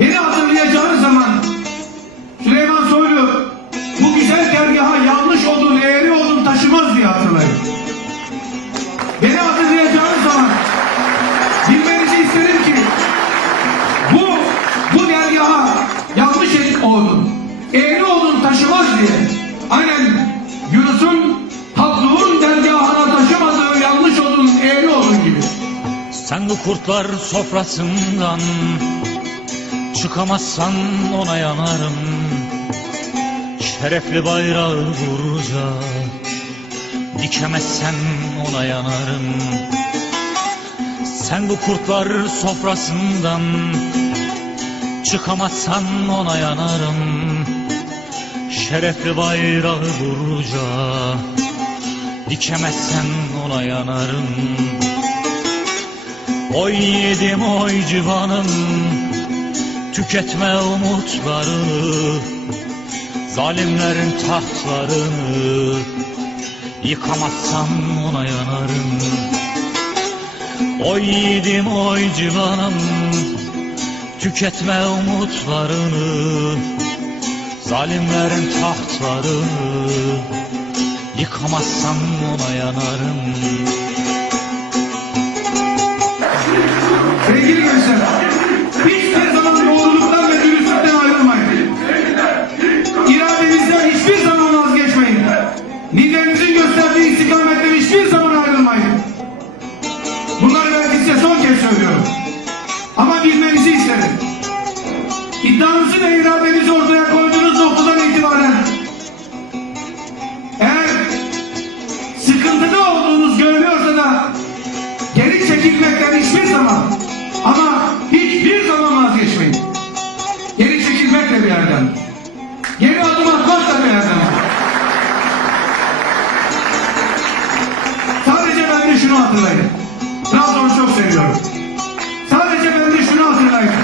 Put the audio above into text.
Beni hatırlayacağınız zaman Süleyman Soylu bu güzel dergaha yanlış odun, eğri odun taşımaz diye hatırlayın. Beni hatırlayacağınız zaman bilmenizi isterim ki bu bu dergaha yanlış odun, eğri odun taşımaz diye. Aynen Yunus'un Hatluğun dergahına taşımadığı yanlış odun, eğri odun gibi. Sen bu kurtlar sofrasından Çıkamazsan ona yanarım. Şerefli bayrağı vurunca Dikemezsen ona yanarım. Sen bu kurtlar sofrasından Çıkamazsan ona yanarım. Şerefli bayrağı vurunca Dikemezsen ona yanarım. Oy yedim oy civanım Tüketme umutlarını Zalimlerin tahtlarını Yıkamazsam ona yanarım. Oy yedim oy civanım Tüketme umutlarını Zalimlerin tahtlarını Yıkamazsam ona yanarım İddianızı ve iradenizi ortaya koyduğunuz noktadan itibaren eğer sıkıntıda olduğunuz görülüyorsa da geri çekilmekten hiçbir zaman ama hiçbir zaman vazgeçmeyin. Geri çekilmek de bir yerden. Geri adım atmak da bir yerden. Sadece ben de şunu hatırlayın. Trabzon'u çok seviyorum. Sadece ben de şunu hatırlayın.